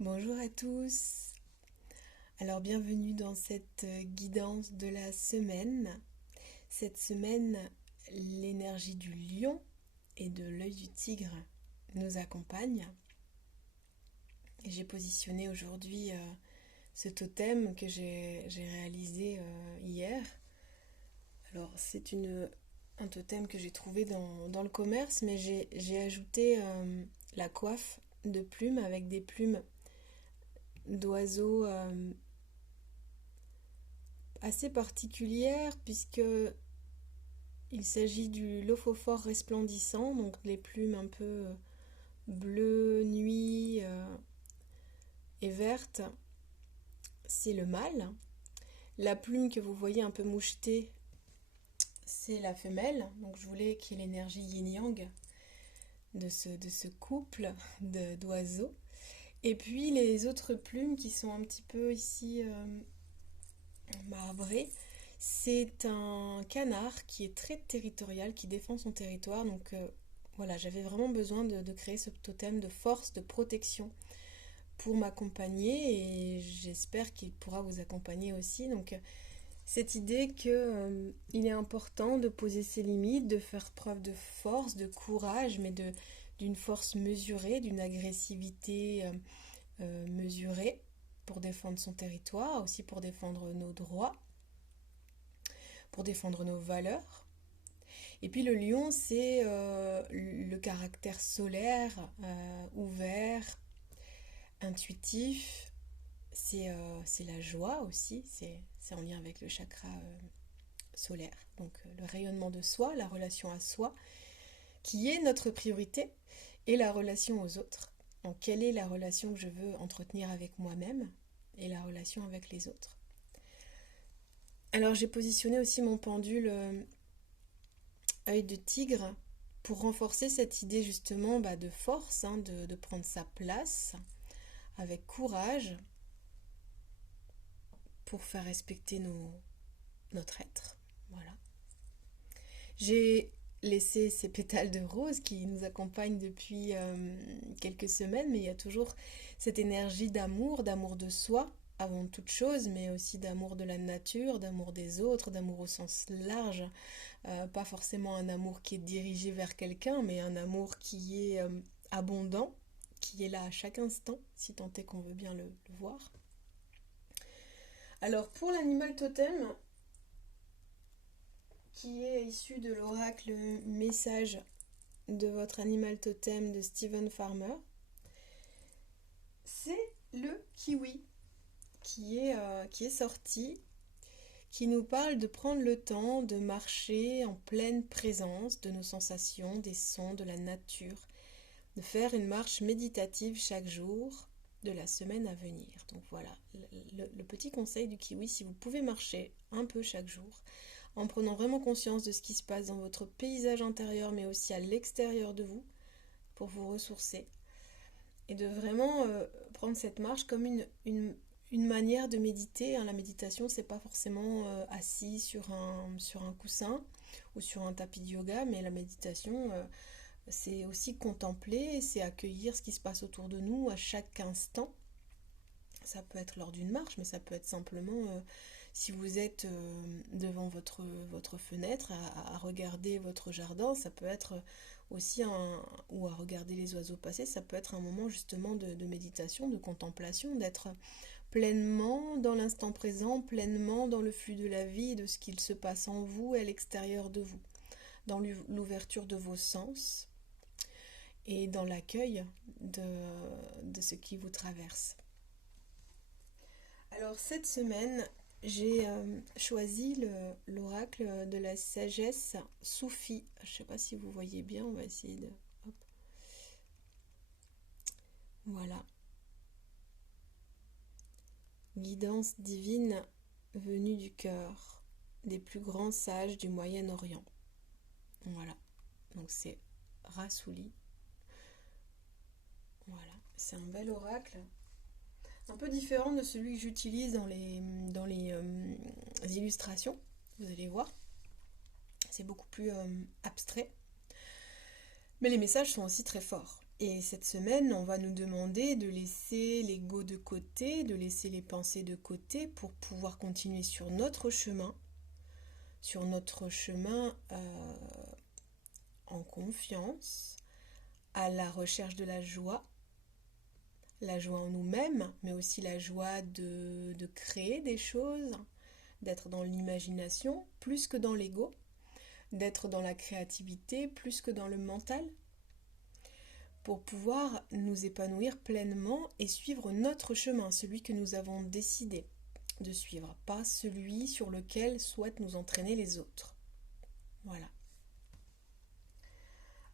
Bonjour à tous. Alors bienvenue dans cette guidance de la semaine. Cette semaine, l'énergie du lion et de l'œil du tigre nous accompagne. Et j'ai positionné aujourd'hui ce totem que j'ai réalisé hier. Alors c'est un totem que j'ai trouvé dans le commerce, mais j'ai ajouté la coiffe de plumes avec des plumes d'oiseaux assez particulière puisque il s'agit du lophophore resplendissant, donc les plumes un peu bleues, nuit et vertes, c'est le mâle. La plume que vous voyez un peu mouchetée, c'est la femelle. Donc je voulais qu'il y ait l'énergie yin-yang de ce couple d'oiseaux. Et puis les autres plumes qui sont un petit peu ici marbrées, c'est un canard qui est très territorial, qui défend son territoire. Donc voilà, j'avais vraiment besoin de créer ce totem de force, de protection pour m'accompagner et j'espère qu'il pourra vous accompagner aussi. Donc cette idée que il est important de poser ses limites, de faire preuve de force, de courage, mais d'une force mesurée, d'une agressivité mesurée pour défendre son territoire, aussi pour défendre nos droits, pour défendre nos valeurs. Et puis le lion, c'est le caractère solaire, ouvert, intuitif. C'est la joie aussi, c'est en lien avec le chakra solaire. Donc le rayonnement de soi, la relation à soi, qui est notre priorité, et la relation aux autres. Donc quelle est la relation que je veux entretenir avec moi-même et la relation avec les autres. Alors j'ai positionné aussi mon pendule œil de tigre pour renforcer cette idée justement de force, de prendre sa place avec courage pour faire respecter notre être. Voilà. J'ai laissé ces pétales de rose qui nous accompagnent depuis quelques semaines, mais il y a toujours cette énergie d'amour de soi avant toute chose, mais aussi d'amour de la nature, d'amour des autres, d'amour au sens large. Pas forcément un amour qui est dirigé vers quelqu'un, mais un amour qui est abondant, qui est là à chaque instant, si tant est qu'on veut bien le voir. Alors pour l'animal totem, qui est issu de l'oracle Message de votre animal totem de Stephen Farmer, c'est le kiwi qui est sorti, qui nous parle de prendre le temps de marcher en pleine présence de nos sensations, des sons, de la nature, de faire une marche méditative chaque jour de la semaine à venir. Donc voilà, le petit conseil du kiwi, si vous pouvez marcher un peu chaque jour, en prenant vraiment conscience de ce qui se passe dans votre paysage intérieur, mais aussi à l'extérieur de vous, pour vous ressourcer, et de vraiment prendre cette marche comme une manière de méditer. La méditation, c'est pas forcément assis sur un coussin ou sur un tapis de yoga, mais la méditation, c'est aussi contempler, c'est accueillir ce qui se passe autour de nous à chaque instant. Ça peut être lors d'une marche, mais ça peut être simplement si vous êtes devant votre fenêtre à regarder votre jardin. Ça peut être aussi ou à regarder les oiseaux passer. Ça peut être un moment justement de méditation, de contemplation, d'être pleinement dans l'instant présent, pleinement dans le flux de la vie, de ce qu'il se passe en vous et à l'extérieur de vous, dans l'ouverture de vos sens et dans l'accueil de ce qui vous traverse. Alors cette semaine, j'ai choisi l'oracle de la sagesse soufie. Je ne sais pas si vous voyez bien, on va essayer de... Hop. Voilà. Guidance divine venue du cœur des plus grands sages du Moyen-Orient. Voilà. Donc c'est Rassouli. Voilà. C'est un bel oracle. Un peu différent de celui que j'utilise dans les illustrations, vous allez voir. C'est beaucoup plus abstrait. Mais les messages sont aussi très forts. Et cette semaine, on va nous demander de laisser l'ego de côté, de laisser les pensées de côté pour pouvoir continuer sur notre chemin en confiance, à la recherche de la joie en nous-mêmes, mais aussi la joie de créer des choses, d'être dans l'imagination plus que dans l'ego, d'être dans la créativité plus que dans le mental, pour pouvoir nous épanouir pleinement et suivre notre chemin, celui que nous avons décidé de suivre, pas celui sur lequel souhaitent nous entraîner les autres. Voilà.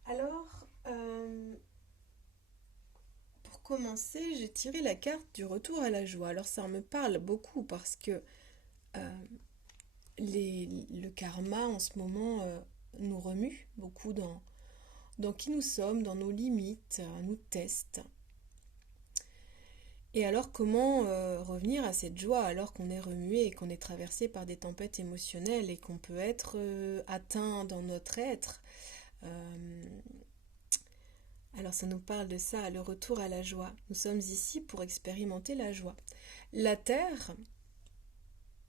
Alors, pour commencer, j'ai tiré la carte du retour à la joie. Alors ça me parle beaucoup parce que le karma en ce moment nous remue beaucoup dans qui nous sommes, dans nos limites, nous teste. Et alors comment revenir à cette joie alors qu'on est remué et qu'on est traversé par des tempêtes émotionnelles et qu'on peut être atteint dans notre être. Alors ça nous parle de ça, le retour à la joie. Nous sommes ici pour expérimenter la joie. La Terre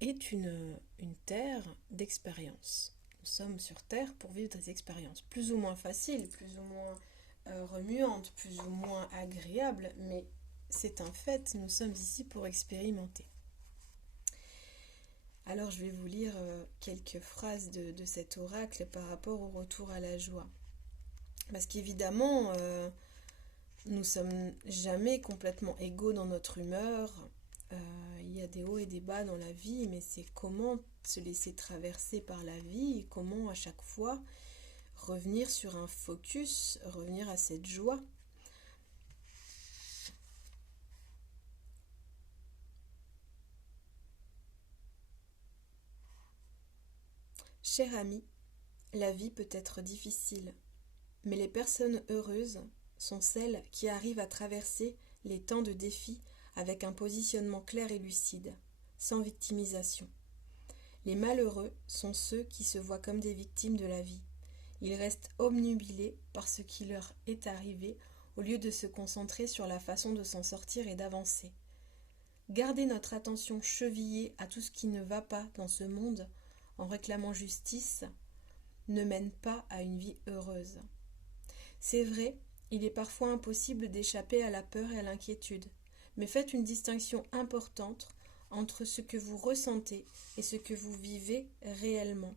est une terre d'expérience. Nous sommes sur Terre pour vivre des expériences plus ou moins faciles, plus ou moins remuantes, plus ou moins agréables, mais c'est un fait, nous sommes ici pour expérimenter. Alors je vais vous lire quelques phrases de cet oracle par rapport au retour à la joie. Parce qu'évidemment, nous ne sommes jamais complètement égaux dans notre humeur. Il y a des hauts et des bas dans la vie, mais c'est comment se laisser traverser par la vie et comment à chaque fois revenir sur un focus, revenir à cette joie. Cher ami, la vie peut être difficile, mais les personnes heureuses sont celles qui arrivent à traverser les temps de défi avec un positionnement clair et lucide, sans victimisation. Les malheureux sont ceux qui se voient comme des victimes de la vie. Ils restent obnubilés par ce qui leur est arrivé au lieu de se concentrer sur la façon de s'en sortir et d'avancer. Garder notre attention chevillée à tout ce qui ne va pas dans ce monde en réclamant justice ne mène pas à une vie heureuse. C'est vrai, il est parfois impossible d'échapper à la peur et à l'inquiétude, mais faites une distinction importante entre ce que vous ressentez et ce que vous vivez réellement.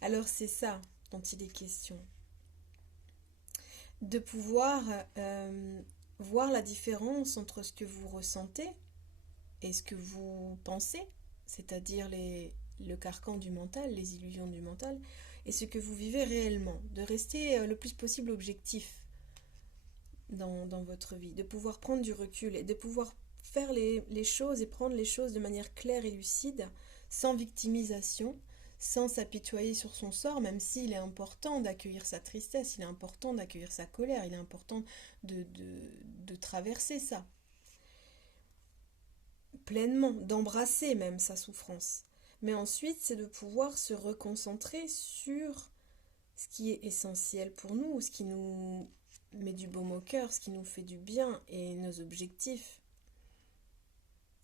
Alors c'est ça dont il est question. De pouvoir voir la différence entre ce que vous ressentez et ce que vous pensez, c'est-à-dire le carcan du mental, les illusions du mental, et ce que vous vivez réellement, de rester le plus possible objectif dans votre vie, de pouvoir prendre du recul et de pouvoir faire les choses et prendre les choses de manière claire et lucide, sans victimisation, sans s'apitoyer sur son sort, même s'il est important d'accueillir sa tristesse, il est important d'accueillir sa colère, il est important de traverser ça pleinement, d'embrasser même sa souffrance. Mais ensuite, c'est de pouvoir se reconcentrer sur ce qui est essentiel pour nous, ce qui nous met du baume au cœur, ce qui nous fait du bien et nos objectifs.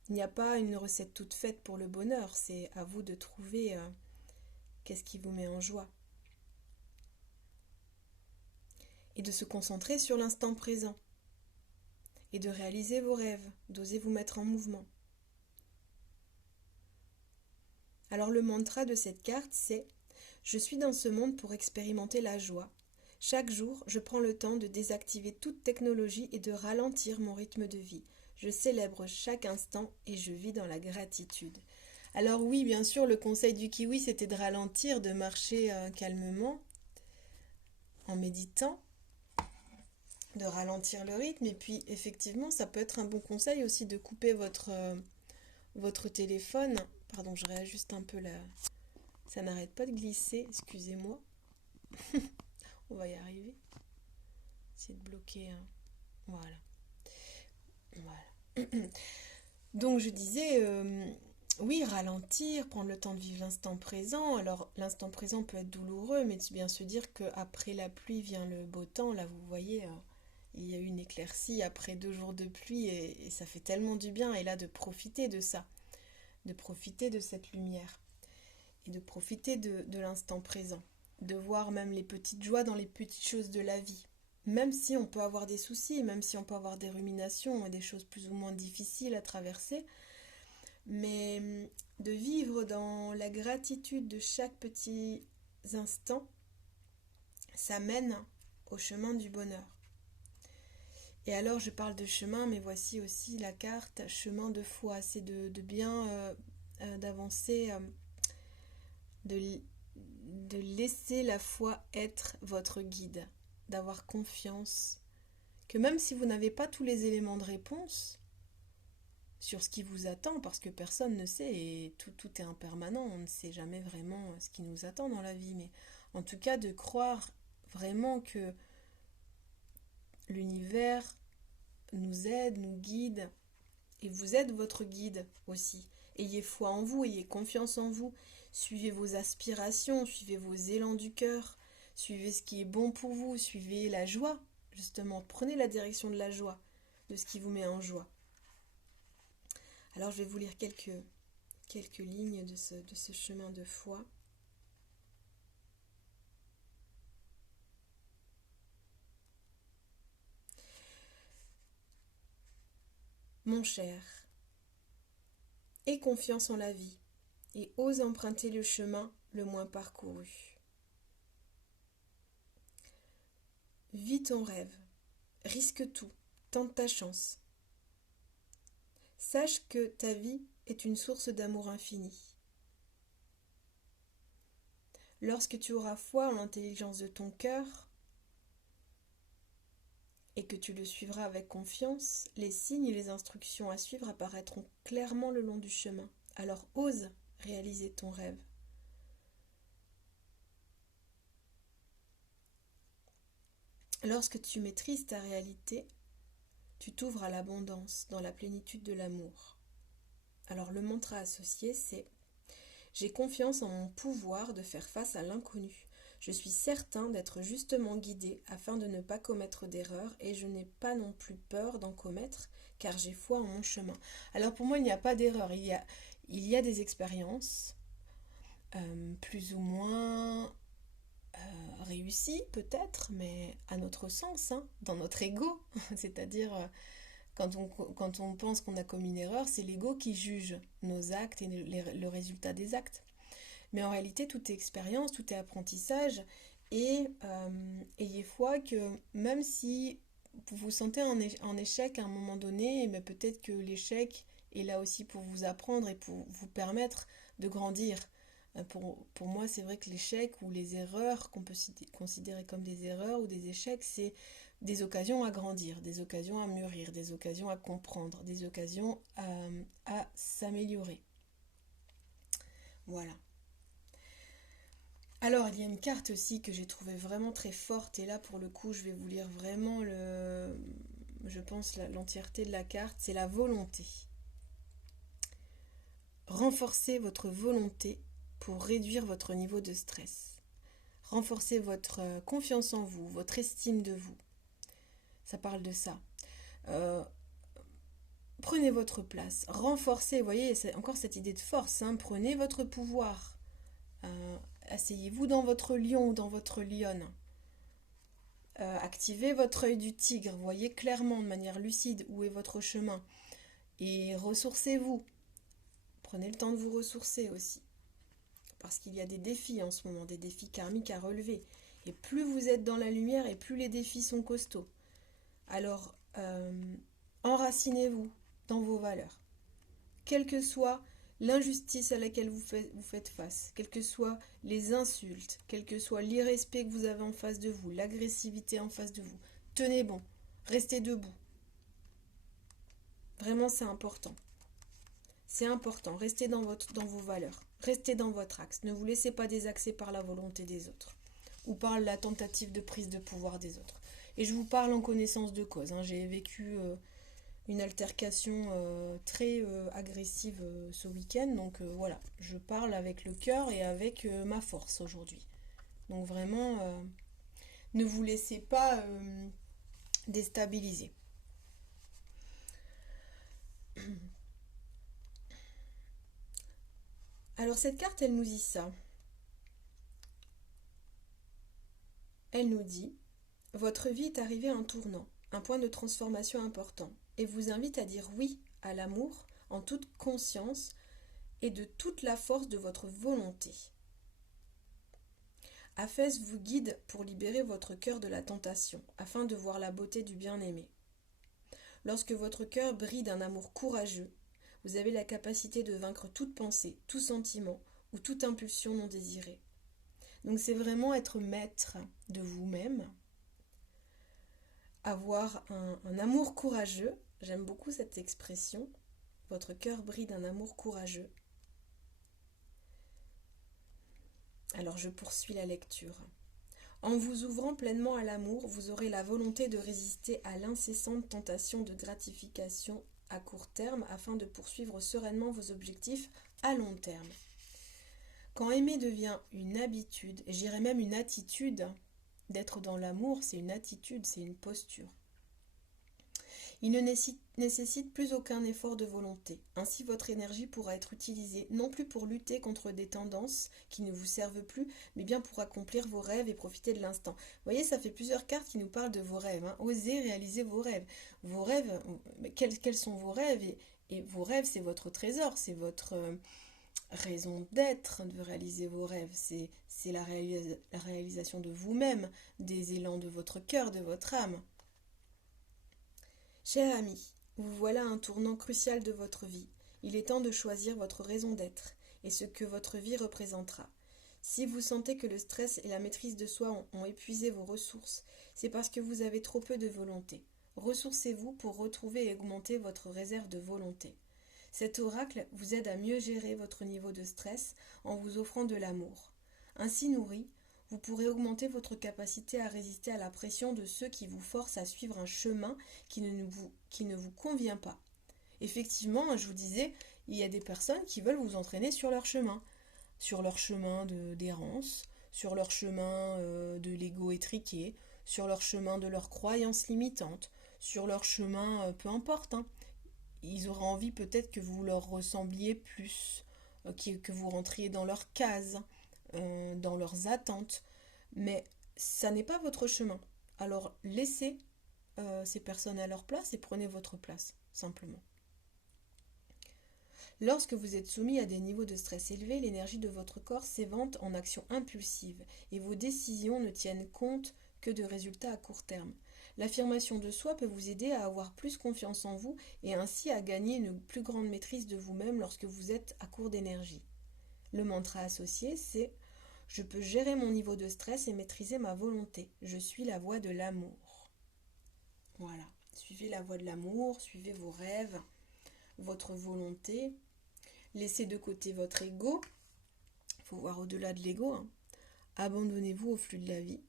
Il n'y a pas une recette toute faite pour le bonheur, c'est à vous de trouver qu'est-ce qui vous met en joie. Et de se concentrer sur l'instant présent. Et de réaliser vos rêves, d'oser vous mettre en mouvement. Alors le mantra de cette carte, c'est « Je suis dans ce monde pour expérimenter la joie. Chaque jour, je prends le temps de désactiver toute technologie et de ralentir mon rythme de vie. Je célèbre chaque instant et je vis dans la gratitude. » Alors oui, bien sûr, le conseil du kiwi, c'était de ralentir, de marcher calmement, en méditant, de ralentir le rythme. Et puis, effectivement, ça peut être un bon conseil aussi de couper votre téléphone. Pardon, je réajuste un peu là. Ça n'arrête pas de glisser, excusez-moi. On va y arriver. Essayer de bloquer. Voilà. Donc je disais, Oui, ralentir, prendre le temps de vivre l'instant présent. Alors, l'instant présent peut être douloureux, mais c'est bien se dire qu'après la pluie vient le beau temps. Là, vous voyez, il y a eu une éclaircie après 2 jours de pluie et ça fait tellement du bien. Et là, de profiter de ça, de profiter de cette lumière et de profiter de l'instant présent. De voir même les petites joies dans les petites choses de la vie. Même si on peut avoir des soucis, même si on peut avoir des ruminations et des choses plus ou moins difficiles à traverser, mais de vivre dans la gratitude de chaque petit instant, ça mène au chemin du bonheur. Et alors je parle de chemin, mais voici aussi la carte chemin de foi. C'est de bien d'avancer, de, de laisser la foi être votre guide, d'avoir confiance, que même si vous n'avez pas tous les éléments de réponse, sur ce qui vous attend, parce que personne ne sait et tout est impermanent, on ne sait jamais vraiment ce qui nous attend dans la vie, mais en tout cas de croire vraiment que l'univers nous aide, nous guide, et vous êtes votre guide aussi. Ayez foi en vous, ayez confiance en vous, suivez vos aspirations, suivez vos élans du cœur, suivez ce qui est bon pour vous, suivez la joie, justement, prenez la direction de la joie, de ce qui vous met en joie. Alors je vais vous lire quelques lignes de ce chemin de foi. Mon cher, aie confiance en la vie et ose emprunter le chemin le moins parcouru. Vis ton rêve, risque tout, tente ta chance. Sache que ta vie est une source d'amour infini. Lorsque tu auras foi en l'intelligence de ton cœur et que tu le suivras avec confiance, les signes et les instructions à suivre apparaîtront clairement le long du chemin. Alors ose réaliser ton rêve. Lorsque tu maîtrises ta réalité, tu t'ouvres à l'abondance dans la plénitude de l'amour. Alors le mantra associé, c'est « J'ai confiance en mon pouvoir de faire face à l'inconnu. Je suis certain d'être justement guidé afin de ne pas commettre d'erreurs et je n'ai pas non plus peur d'en commettre car j'ai foi en mon chemin. » Alors pour moi, il n'y a pas d'erreur. Il y a des expériences plus ou moins réussies peut-être, mais à notre sens, hein, dans notre ego. C'est-à-dire, quand on pense qu'on a commis une erreur, c'est l'ego qui juge nos actes et le résultat des actes. Mais en réalité, tout est expérience, tout est apprentissage. Et ayez foi que même si vous vous sentez en échec à un moment donné, mais peut-être que l'échec est là aussi pour vous apprendre et pour vous permettre de grandir. Pour moi, c'est vrai que l'échec ou les erreurs qu'on peut considérer comme des erreurs ou des échecs, c'est des occasions à grandir, des occasions à mûrir, des occasions à comprendre, des occasions à s'améliorer. Voilà. Alors, il y a une carte aussi que j'ai trouvée vraiment très forte, et là, pour le coup, je vais vous lire vraiment je pense, l'entièreté de la carte, c'est la volonté. Renforcez votre volonté pour réduire votre niveau de stress. Renforcez votre confiance en vous, votre estime de vous. Ça parle de ça. Prenez votre place, renforcez, vous voyez, c'est encore cette idée de force, hein, prenez votre pouvoir. Asseyez-vous dans votre lion ou dans votre lionne. Activez votre œil du tigre, voyez clairement de manière lucide où est votre chemin. Et ressourcez-vous. Prenez le temps de vous ressourcer aussi. Parce qu'il y a des défis en ce moment, des défis karmiques à relever. Et plus vous êtes dans la lumière et plus les défis sont costauds. Alors, enracinez-vous dans vos valeurs. Quelle que soit l'injustice à laquelle vous faites face, quelles que soient les insultes, quel que soit l'irrespect que vous avez en face de vous, l'agressivité en face de vous, tenez bon, restez debout. Vraiment, c'est important. C'est important, restez dans vos valeurs, restez dans votre axe, ne vous laissez pas désaxer par la volonté des autres ou par la tentative de prise de pouvoir des autres. Et je vous parle en connaissance de cause, hein. J'ai vécu une altercation très agressive ce week-end. Donc voilà, je parle avec le cœur et avec ma force aujourd'hui. Donc vraiment, ne vous laissez pas déstabiliser. Alors cette carte, elle nous dit ça. Elle nous dit, votre vie est arrivée à un tournant, un point de transformation important, et vous invite à dire oui à l'amour en toute conscience et de toute la force de votre volonté. Aphès vous guide pour libérer votre cœur de la tentation, afin de voir la beauté du bien-aimé. Lorsque votre cœur brille d'un amour courageux, vous avez la capacité de vaincre toute pensée, tout sentiment ou toute impulsion non désirée. Donc c'est vraiment être maître de vous-même, avoir un amour courageux. J'aime beaucoup cette expression. Votre cœur brille d'un amour courageux. Alors je poursuis la lecture. En vous ouvrant pleinement à l'amour, vous aurez la volonté de résister à l'incessante tentation de gratification à court terme afin de poursuivre sereinement vos objectifs à long terme. Quand aimer devient une habitude, et j'irais même une attitude, d'être dans l'amour, c'est une attitude, c'est une posture. Il ne nécessite plus aucun effort de volonté. Ainsi, votre énergie pourra être utilisée non plus pour lutter contre des tendances qui ne vous servent plus, mais bien pour accomplir vos rêves et profiter de l'instant. Vous voyez, ça fait plusieurs cartes qui nous parlent de vos rêves. Osez réaliser vos rêves. Vos rêves, quels sont vos rêves et vos rêves, c'est votre trésor, c'est votre raison d'être de réaliser vos rêves. C'est la réalisation de vous-même, des élans de votre cœur, de votre âme. Cher ami, vous voilà à un tournant crucial de votre vie. Il est temps de choisir votre raison d'être et ce que votre vie représentera. Si vous sentez que le stress et la maîtrise de soi ont épuisé vos ressources, c'est parce que vous avez trop peu de volonté. Ressourcez-vous pour retrouver et augmenter votre réserve de volonté. Cet oracle vous aide à mieux gérer votre niveau de stress en vous offrant de l'amour. Ainsi nourri, vous pourrez augmenter votre capacité à résister à la pression de ceux qui vous forcent à suivre un chemin qui ne vous convient pas. Effectivement, je vous disais, il y a des personnes qui veulent vous entraîner sur leur chemin d'errance, sur leur chemin de l'ego étriqué, sur leur chemin de leurs croyances limitantes, sur leur chemin, peu importe. Ils auraient envie peut-être que vous leur ressembliez plus, que vous rentriez dans leurs cases, dans leurs attentes, mais ça n'est pas votre chemin. Alors laissez ces personnes à leur place et prenez votre place, simplement. Lorsque vous êtes soumis à des niveaux de stress élevés, l'énergie de votre corps s'évente en actions impulsives et vos décisions ne tiennent compte que de résultats à court terme. L'affirmation de soi peut vous aider à avoir plus confiance en vous et ainsi à gagner une plus grande maîtrise de vous-même lorsque vous êtes à court d'énergie. Le mantra associé, c'est « Je peux gérer mon niveau de stress et maîtriser ma volonté. Je suis la voie de l'amour. » Voilà, suivez la voie de l'amour, suivez vos rêves, votre volonté. Laissez de côté votre ego. Il faut voir au-delà de l'ego. Abandonnez-vous au flux de la vie.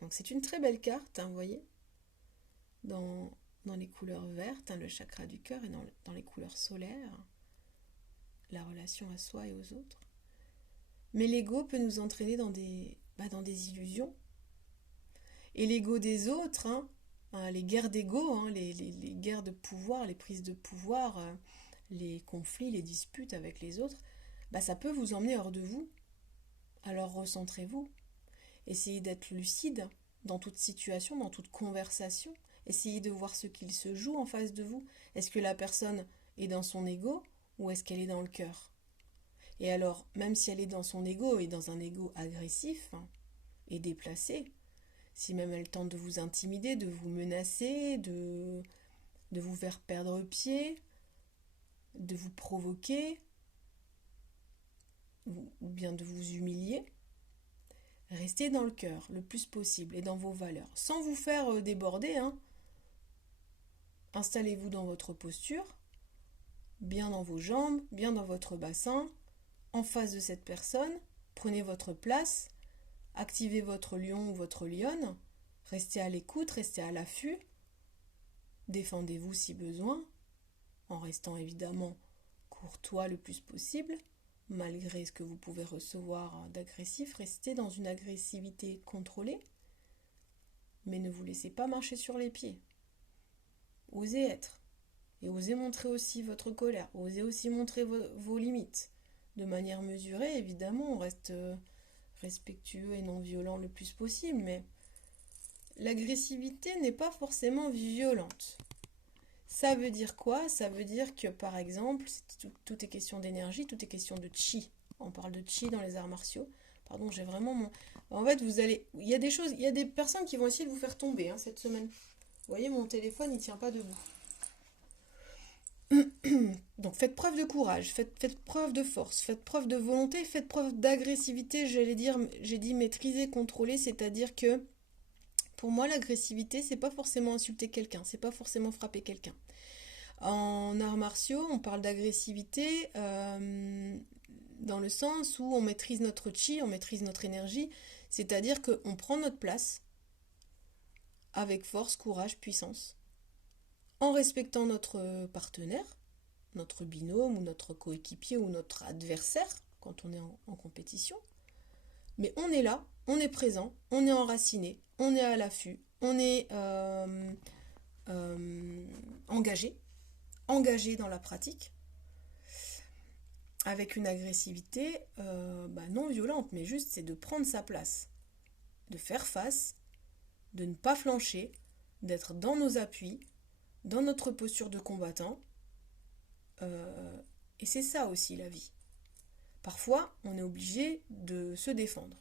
Donc c'est une très belle carte, vous voyez, dans les couleurs vertes, le chakra du cœur, et dans les couleurs solaires, la relation à soi et aux autres. Mais l'ego peut nous entraîner dans des illusions. Et l'ego des autres, les guerres d'ego, les guerres de pouvoir, les prises de pouvoir, les conflits, les disputes avec les autres, ça peut vous emmener hors de vous. Alors recentrez-vous. Essayez d'être lucide dans toute situation, dans toute conversation. Essayez de voir ce qu'il se joue en face de vous. Est-ce que la personne est dans son ego ou est-ce qu'elle est dans le cœur ? Et alors, même si elle est dans son ego et dans un ego agressif et déplacé, si même elle tente de vous intimider, de vous menacer, de vous faire perdre pied, de vous provoquer, ou bien de vous humilier, restez dans le cœur le plus possible et dans vos valeurs, sans vous faire déborder. Installez-vous dans votre posture, bien dans vos jambes, bien dans votre bassin, en face de cette personne, prenez votre place, activez votre lion ou votre lionne, restez à l'écoute, restez à l'affût, défendez-vous si besoin, en restant évidemment courtois le plus possible, malgré ce que vous pouvez recevoir d'agressif. Restez dans une agressivité contrôlée, mais ne vous laissez pas marcher sur les pieds. Osez être, et osez montrer aussi votre colère, osez aussi montrer vos limites. De manière mesurée, évidemment, on reste respectueux et non violent le plus possible, mais l'agressivité n'est pas forcément violente. Ça veut dire quoi? Ça veut dire que, par exemple, tout est question d'énergie, tout est question de chi. On parle de chi dans les arts martiaux. Pardon, j'ai vraiment mon... En fait, il y a des choses, il y a des personnes qui vont essayer de vous faire tomber cette semaine. Vous voyez, mon téléphone, il tient pas debout. Donc faites preuve de courage, faites preuve de force, faites preuve de volonté, faites preuve d'agressivité, j'ai dit maîtriser, contrôler, c'est-à-dire que pour moi l'agressivité c'est pas forcément insulter quelqu'un, c'est pas forcément frapper quelqu'un. En arts martiaux, on parle d'agressivité dans le sens où on maîtrise notre chi, on maîtrise notre énergie, c'est-à-dire qu'on prend notre place avec force, courage, puissance, en respectant notre partenaire, notre binôme ou notre coéquipier ou notre adversaire quand on est en compétition. Mais on est là, on est présent, on est enraciné, on est à l'affût, on est engagé dans la pratique, avec une agressivité non violente, mais juste c'est de prendre sa place, de faire face, de ne pas flancher, d'être dans nos appuis, dans notre posture de combattant. Et c'est ça aussi la vie. Parfois, on est obligé de se défendre.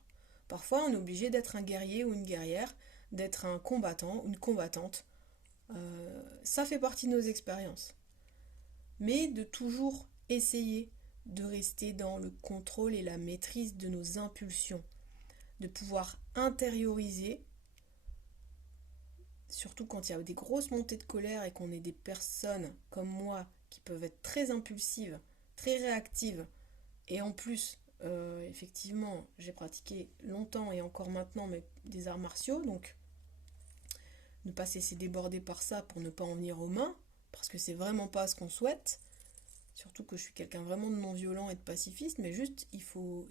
Parfois, on est obligé d'être un guerrier ou une guerrière, d'être un combattant ou une combattante. Ça fait partie de nos expériences. Mais de toujours essayer de rester dans le contrôle et la maîtrise de nos impulsions. De pouvoir intérioriser, surtout quand il y a des grosses montées de colère et qu'on est des personnes comme moi qui peuvent être très impulsives, très réactives. Et en plus, effectivement, j'ai pratiqué longtemps et encore maintenant des arts martiaux, donc ne pas se laisser déborder par ça pour ne pas en venir aux mains, parce que c'est vraiment pas ce qu'on souhaite. Surtout que je suis quelqu'un vraiment de non violent et de pacifiste, mais juste il faut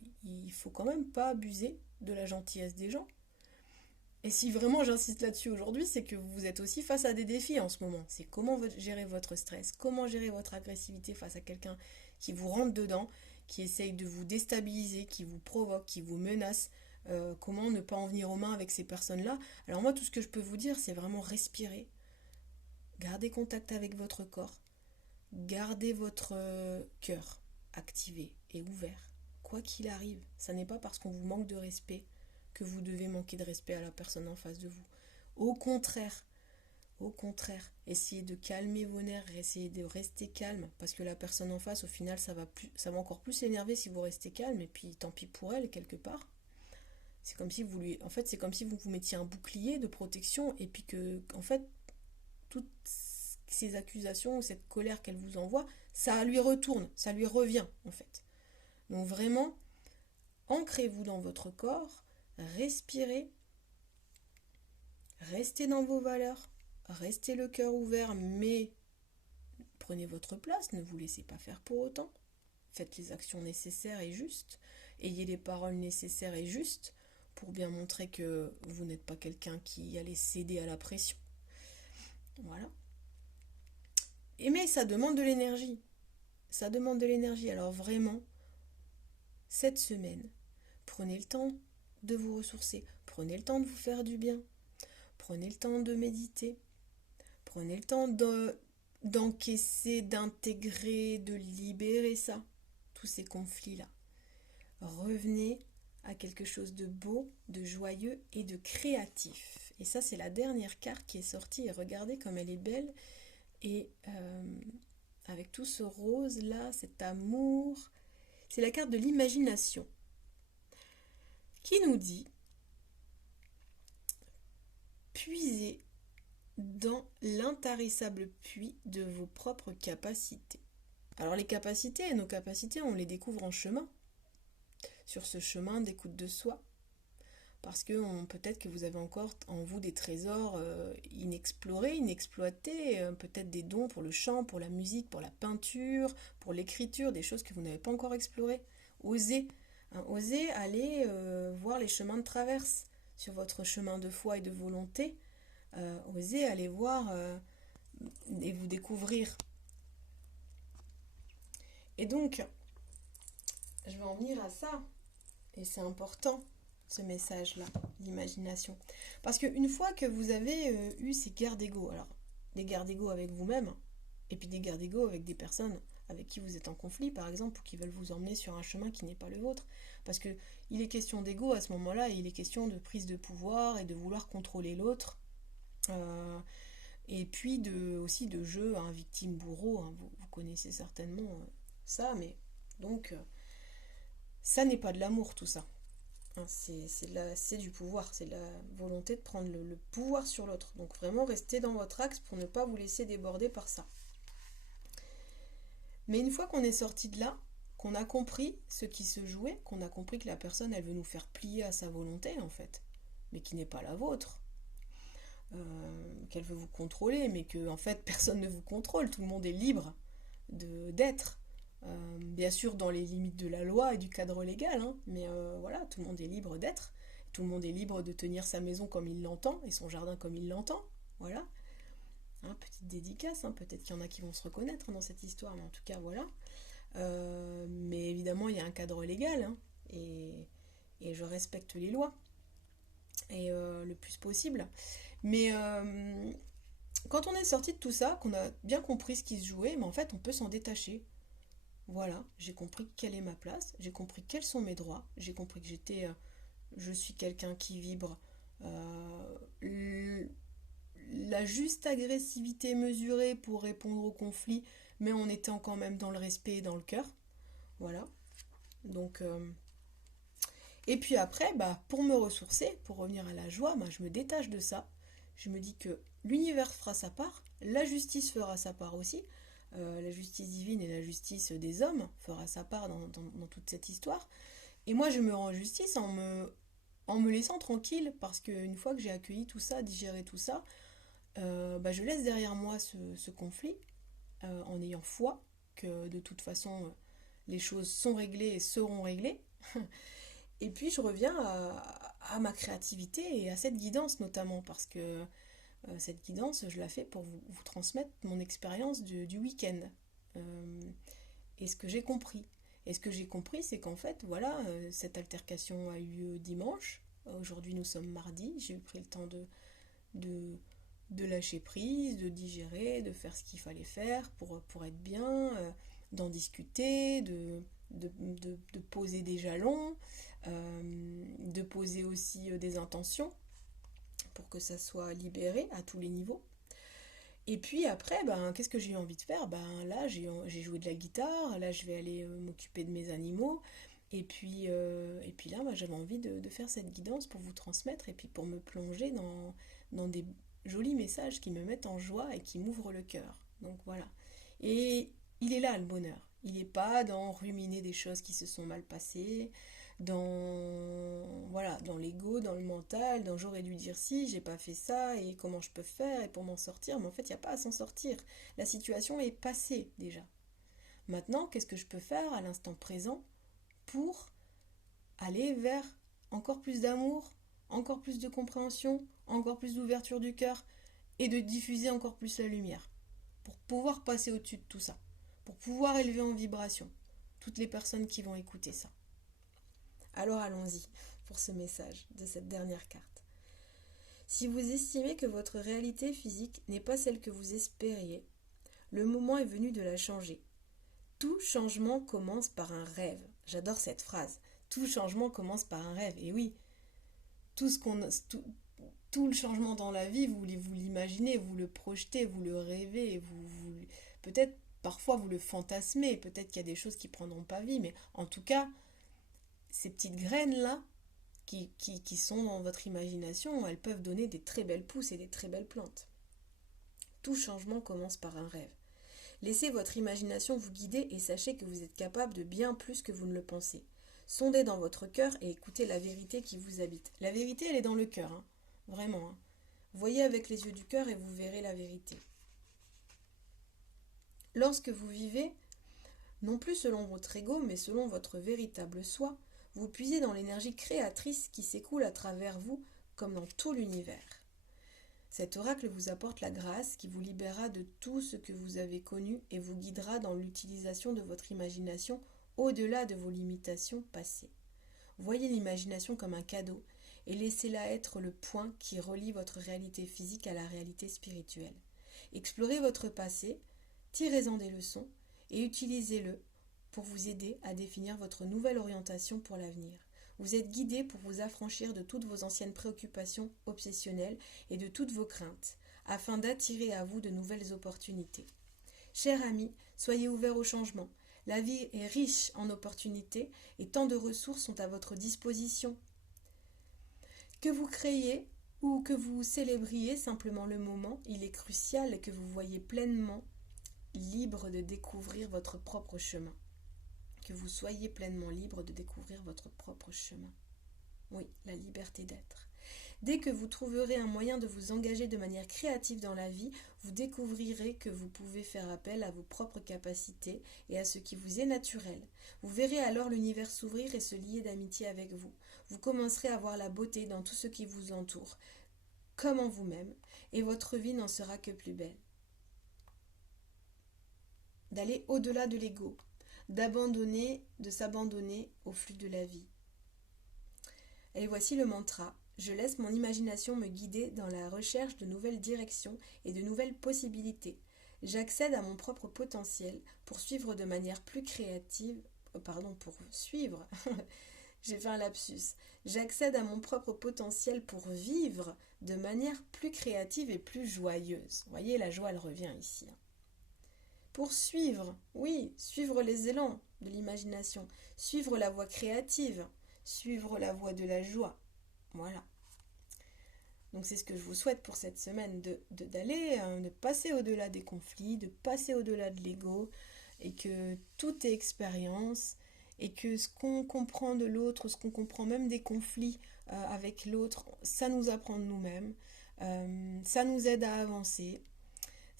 quand même pas abuser de la gentillesse des gens. Et si vraiment j'insiste là-dessus aujourd'hui, c'est que vous êtes aussi face à des défis en ce moment. C'est comment gérer votre stress, comment gérer votre agressivité face à quelqu'un qui vous rentre dedans, qui essaye de vous déstabiliser, qui vous provoque, qui vous menace. Comment ne pas en venir aux mains avec ces personnes-là? Alors moi, tout ce que je peux vous dire, c'est vraiment respirer. Gardez contact avec votre corps. Gardez votre cœur activé et ouvert. Quoi qu'il arrive, ça n'est pas parce qu'on vous manque de respect que vous devez manquer de respect à la personne en face de vous. Au contraire, essayez de calmer vos nerfs, essayez de rester calme, parce que la personne en face, au final, ça va encore plus s'énerver si vous restez calme, et puis tant pis pour elle, quelque part. C'est comme si c'est comme si vous vous mettiez un bouclier de protection, et puis que, en fait, toutes ces accusations, cette colère qu'elle vous envoie, ça lui retourne, ça lui revient, en fait. Donc vraiment, ancrez-vous dans votre corps, respirez, restez dans vos valeurs, restez le cœur ouvert, mais prenez votre place, ne vous laissez pas faire pour autant. Faites les actions nécessaires et justes, ayez les paroles nécessaires et justes pour bien montrer que vous n'êtes pas quelqu'un qui allait céder à la pression. Voilà. Mais ça demande de l'énergie. Ça demande de l'énergie. Alors vraiment, cette semaine, prenez le temps de vous ressourcer. Prenez le temps de vous faire du bien. Prenez le temps de méditer. Prenez le temps d'encaisser, d'intégrer, de libérer ça, tous ces conflits-là. Revenez à quelque chose de beau, de joyeux et de créatif. Et ça, c'est la dernière carte qui est sortie. Et regardez comme elle est belle. Et avec tout ce rose-là, cet amour, c'est la carte de l'imagination qui nous dit puisez dans l'intarissable puits de vos propres capacités. Alors les capacités, nos capacités, on les découvre en chemin, sur ce chemin d'écoute de soi. parce que peut-être que vous avez encore en vous des trésors inexplorés, inexploités, peut-être des dons pour le chant, pour la musique, pour la peinture, pour l'écriture, des choses que vous n'avez pas encore explorées. Osez, hein, osez aller voir les chemins de traverse sur votre chemin de foi et de volonté. Osez aller voir et vous découvrir. Et donc, je vais en venir à ça. Et c'est important, ce message-là, l'imagination. Parce qu'une fois que vous avez eu ces guerres d'ego, alors des guerres d'ego avec vous-même, et puis des guerres d'ego avec des personnes avec qui vous êtes en conflit, par exemple, ou qui veulent vous emmener sur un chemin qui n'est pas le vôtre. Parce que il est question d'ego à ce moment-là, et il est question de prise de pouvoir et de vouloir contrôler l'autre. Et puis aussi de jeu, hein, victime-bourreau, hein, vous connaissez certainement ça, mais donc ça n'est pas de l'amour tout ça. Hein, c'est du pouvoir, c'est la volonté de prendre le pouvoir sur l'autre. Donc vraiment restez dans votre axe pour ne pas vous laisser déborder par ça. Mais une fois qu'on est sorti de là, qu'on a compris ce qui se jouait, qu'on a compris que la personne elle veut nous faire plier à sa volonté en fait, mais qui n'est pas la vôtre, qu'elle veut vous contrôler, mais que en fait personne ne vous contrôle, tout le monde est libre d'être. Bien sûr dans les limites de la loi et du cadre légal, hein, mais voilà, tout le monde est libre d'être, tout le monde est libre de tenir sa maison comme il l'entend et son jardin comme il l'entend, voilà. Hein, petite dédicace, hein, peut-être qu'il y en a qui vont se reconnaître dans cette histoire, mais en tout cas voilà. Mais évidemment il y a un cadre légal, hein, et je respecte les lois et le plus possible. Mais quand on est sorti de tout ça, qu'on a bien compris ce qui se jouait, mais en fait on peut s'en détacher. Voilà, j'ai compris quelle est ma place, j'ai compris quels sont mes droits, j'ai compris que je suis quelqu'un qui vibre la juste agressivité mesurée pour répondre au conflit, mais en étant quand même dans le respect et dans le cœur. Voilà. Donc, et puis après, pour me ressourcer, pour revenir à la joie, je me détache de ça. Je me dis que l'univers fera sa part, la justice fera sa part aussi. La justice divine et la justice des hommes fera sa part dans toute cette histoire. Et moi, je me rends justice en me laissant tranquille, parce qu'une fois que j'ai accueilli tout ça, digéré tout ça, je laisse derrière moi ce conflit, en ayant foi que de toute façon, les choses sont réglées et seront réglées. Et puis, je reviens à ma créativité et à cette guidance notamment, parce que cette guidance, je la fais pour vous transmettre mon expérience du week-end. Et ce que j'ai compris. Et ce que j'ai compris, c'est qu'en fait, voilà, cette altercation a eu lieu dimanche. Aujourd'hui, nous sommes mardi. J'ai eu pris le temps de lâcher prise, de digérer, de faire ce qu'il fallait faire pour être bien, d'en discuter, de poser des jalons, de poser aussi des intentions pour que ça soit libéré à tous les niveaux. Et puis après, qu'est-ce que j'ai eu envie de faire? Là, j'ai joué de la guitare, là, je vais aller m'occuper de mes animaux. Et puis là, j'avais envie de faire cette guidance pour vous transmettre et puis pour me plonger dans des jolis messages qui me mettent en joie et qui m'ouvrent le cœur. Donc voilà. Et il est là le bonheur. Il n'est pas dans ruminer des choses qui se sont mal passées, dans l'ego, dans le mental, dans j'aurais dû dire si, j'ai pas fait ça, et comment je peux faire, et pour m'en sortir. Mais en fait, il n'y a pas à s'en sortir. La situation est passée déjà. Maintenant, qu'est-ce que je peux faire à l'instant présent pour aller vers encore plus d'amour, encore plus de compréhension, encore plus d'ouverture du cœur, et de diffuser encore plus la lumière, pour pouvoir passer au-dessus de tout ça, pour pouvoir élever en vibration toutes les personnes qui vont écouter ça. Alors allons-y pour ce message de cette dernière carte. Si vous estimez que votre réalité physique n'est pas celle que vous espériez, le moment est venu de la changer. Tout changement commence par un rêve. J'adore cette phrase. Tout changement commence par un rêve. Et oui, tout le changement dans la vie, vous l'imaginez, vous le projetez, vous le rêvez, peut-être parfois vous le fantasmez, peut-être qu'il y a des choses qui ne prendront pas vie, mais en tout cas, ces petites graines-là, qui sont dans votre imagination, elles peuvent donner des très belles pousses et des très belles plantes. Tout changement commence par un rêve. Laissez votre imagination vous guider et sachez que vous êtes capable de bien plus que vous ne le pensez. Sondez dans votre cœur et écoutez la vérité qui vous habite. La vérité, elle est dans le cœur, hein. Vraiment, hein. Voyez avec les yeux du cœur et vous verrez la vérité. Lorsque vous vivez, non plus selon votre ego, mais selon votre véritable soi, vous puisez dans l'énergie créatrice qui s'écoule à travers vous comme dans tout l'univers. Cet oracle vous apporte la grâce qui vous libérera de tout ce que vous avez connu et vous guidera dans l'utilisation de votre imagination au-delà de vos limitations passées. Voyez l'imagination comme un cadeau et laissez-la être le point qui relie votre réalité physique à la réalité spirituelle. Explorez votre passé, tirez-en des leçons et utilisez-le pour vous aider à définir votre nouvelle orientation pour l'avenir. Vous êtes guidé pour vous affranchir de toutes vos anciennes préoccupations obsessionnelles et de toutes vos craintes, afin d'attirer à vous de nouvelles opportunités. Chers amis, soyez ouverts au changement. La vie est riche en opportunités et tant de ressources sont à votre disposition. Que vous créiez ou que vous célébriez simplement le moment, il est crucial que vous voyez pleinement libre de découvrir votre propre chemin. Que vous soyez pleinement libre de découvrir votre propre chemin. Oui, la liberté d'être. Dès que vous trouverez un moyen de vous engager de manière créative dans la vie, vous découvrirez que vous pouvez faire appel à vos propres capacités et à ce qui vous est naturel. Vous verrez alors l'univers s'ouvrir et se lier d'amitié avec vous. Vous commencerez à voir la beauté dans tout ce qui vous entoure, comme en vous-même, et votre vie n'en sera que plus belle. D'aller au-delà de l'ego, de s'abandonner au flux de la vie. Et voici le mantra. Je laisse mon imagination me guider dans la recherche de nouvelles directions et de nouvelles possibilités. J'accède à mon propre potentiel pour suivre de manière plus créative. J'ai fait un lapsus. J'accède à mon propre potentiel pour vivre de manière plus créative et plus joyeuse. Vous voyez, la joie, elle revient ici. Pour suivre, oui, suivre les élans de l'imagination, suivre la voie créative, suivre la voie de la joie. Voilà. Donc c'est ce que je vous souhaite pour cette semaine, de passer au-delà des conflits, de passer au-delà de l'ego, et que tout est expérience, et que ce qu'on comprend de l'autre, ce qu'on comprend même des conflits avec l'autre, ça nous apprend de nous-mêmes, ça nous aide à avancer.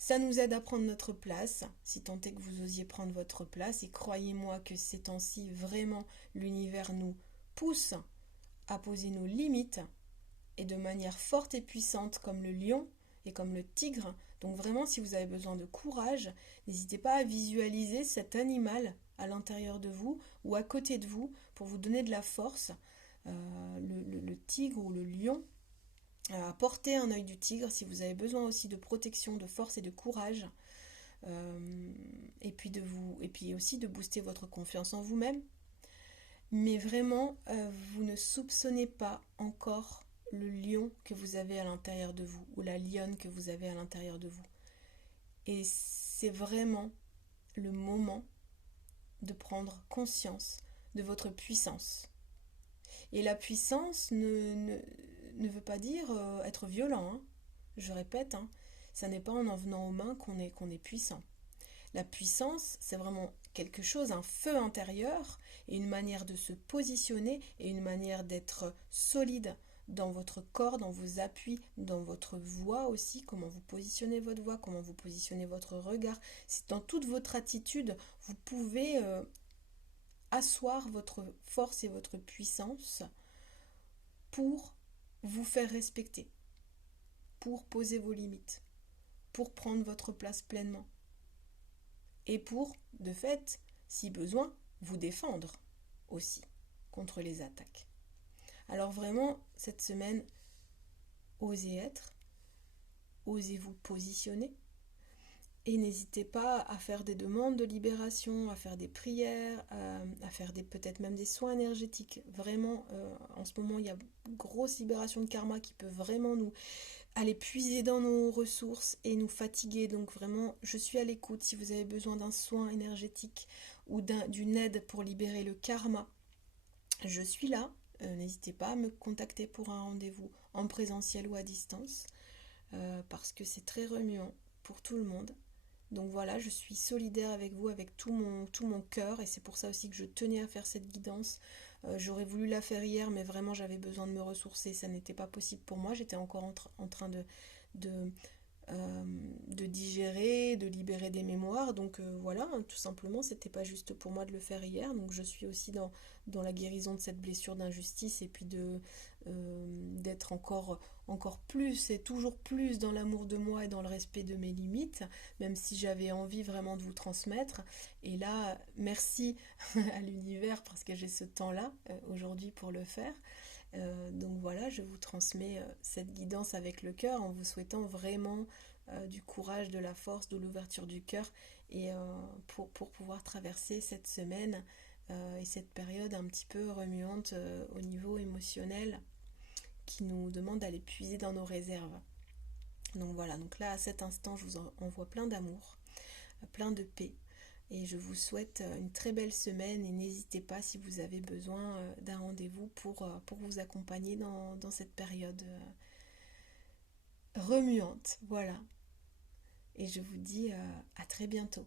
Ça nous aide à prendre notre place, si tant est que vous osiez prendre votre place. Et croyez-moi que ces temps-ci, vraiment, l'univers nous pousse à poser nos limites, et de manière forte et puissante, comme le lion et comme le tigre. Donc vraiment, si vous avez besoin de courage, n'hésitez pas à visualiser cet animal à l'intérieur de vous ou à côté de vous pour vous donner de la force. Le tigre ou le lion, portez un œil du tigre si vous avez besoin aussi de protection, de force et de courage, et puis aussi de booster votre confiance en vous-même. Mais vraiment, vous ne soupçonnez pas encore le lion que vous avez à l'intérieur de vous ou la lionne que vous avez à l'intérieur de vous. Et c'est vraiment le moment de prendre conscience de votre puissance. Et la puissance ne veut pas dire être violent, hein. Je répète, hein, ça n'est pas en venant aux mains qu'on est puissant. La puissance, c'est vraiment quelque chose, un feu intérieur et une manière de se positionner et une manière d'être solide dans votre corps, dans vos appuis, dans votre voix aussi, comment vous positionnez votre voix, comment vous positionnez votre regard. C'est dans toute votre attitude, vous pouvez asseoir votre force et votre puissance pour vous faire respecter, pour poser vos limites, pour prendre votre place pleinement et pour, de fait, si besoin, vous défendre aussi contre les attaques. Alors vraiment, cette semaine, osez être, osez vous positionner et n'hésitez pas à faire des demandes de libération, à faire des prières, à faire peut-être même des soins énergétiques. Vraiment, en ce moment, il y a une grosse libération de karma qui peut vraiment nous aller puiser dans nos ressources et nous fatiguer. Donc vraiment, je suis à l'écoute si vous avez besoin d'un soin énergétique ou d'une aide pour libérer le karma. Je suis là. N'hésitez pas à me contacter pour un rendez-vous en présentiel ou à distance, parce que c'est très remuant pour tout le monde. Donc voilà, je suis solidaire avec vous, avec tout mon cœur, et c'est pour ça aussi que je tenais à faire cette guidance J'aurais voulu la faire hier, mais vraiment j'avais besoin de me ressourcer, ça n'était pas possible pour moi. J'étais encore en train de, euh, de digérer, de libérer des mémoires. Donc voilà, hein, tout simplement, c'était pas juste pour moi de le faire hier. Donc je suis aussi dans la guérison de cette blessure d'injustice et puis d'être encore plus et toujours plus dans l'amour de moi et dans le respect de mes limites, même si j'avais envie vraiment de vous transmettre. Et là, merci à l'univers parce que j'ai ce temps-là aujourd'hui pour le faire. Donc voilà, je vous transmets cette guidance avec le cœur en vous souhaitant vraiment du courage, de la force, de l'ouverture du cœur et pour pouvoir traverser cette semaine et cette période un petit peu remuante au niveau émotionnel qui nous demande d'aller puiser dans nos réserves. Donc voilà, donc là à cet instant je vous envoie plein d'amour, plein de paix et je vous souhaite une très belle semaine et n'hésitez pas si vous avez besoin d'un rendez-vous pour vous accompagner dans cette période remuante. Voilà. Et je vous dis à très bientôt.